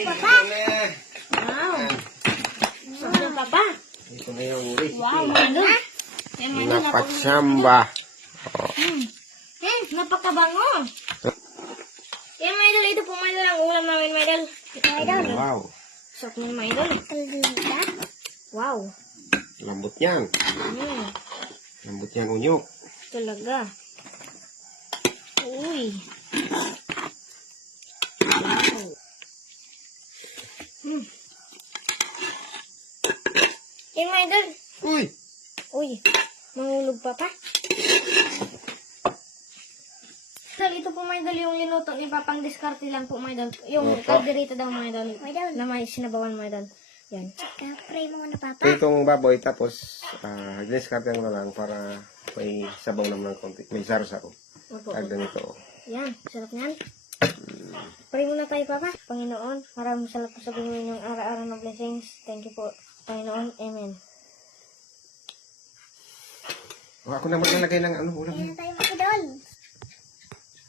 Papa. Wow. Ano, Papa? Ito na yung uri. Wow, mga Napatsamba. Napakabango. Yan, mga idol. Ito po, mga idol, ang ulam namin, mga idol. Mga idol. Wow. Sarap niyan, mga idol. Wow. Lambot yan. Lambot yan, unyok. Talaga. Uy. Wow. Yan, mga idol. Uy! Uy. Mangulog pa pa. Sir, ito po, mga idol, yung linuto ni Papang diskarte lang po, mga idol. Yung kalderita daw, mga idol. Na may sinabawan, mga idol. Yan. Pray mo na, Papa. Itong baboy, tapos, discard mo na lang para may sabaw naman ng konti. May saro-saro. Opo. Agda nito. Yan. Sarap niyan. Pray muna tayo, Papa. Panginoon, maraming salamat po sa binigay ng araw-araw na blessings. Thank you po, Panginoon. Amen. Oh, ako na maglalagay ng ulam. Kaya na tayo, mga idol.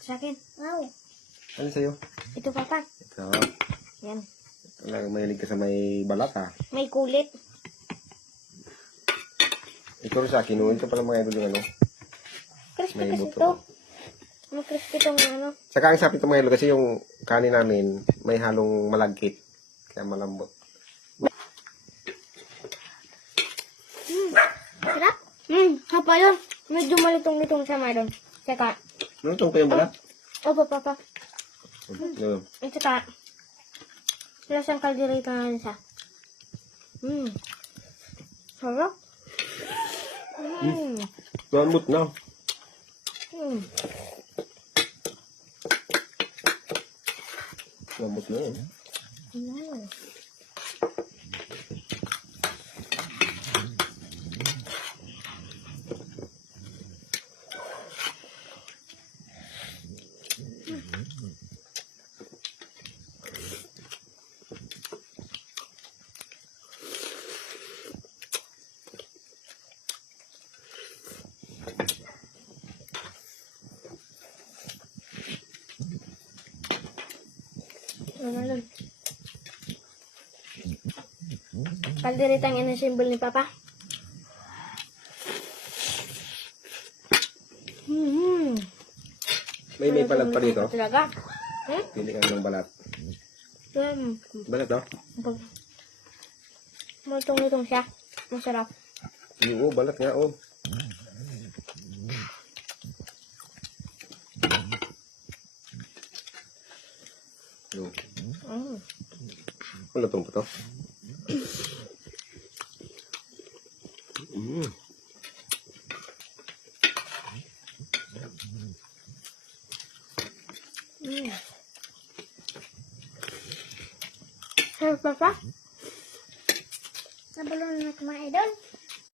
Sa akin. Wow. Ano sa'yo? Ito, Papa. Ito. Yan. Talagang mahilig ka sa may balat, ha? May kulit. Ito rin sa akin, ito pala mga idol yung Crispy may kasi buto. ito. May crispy itong ano. Saka ang sabi ito mga idol, kasi yung kanin namin, may halong malagkit. Kaya malambot. Sarap. Hapa yun. Medyo malitong-litong siya, mga idol. Saka. Lutong pa yung balat? Opo, Papa. No. At saka, lasang kalderita na rin siya. Sarap. Lambot na. Lambot na yun. Kalderita ang ina-symbol ni Papa. May balat pa dito. Talaga. Pili ka ng balat. Balat, no? Malutong-lutong siya. Masarap. Oo, balat nga, oh. Malutong pa to. Sarap, Papa. Nabulong na mga idol.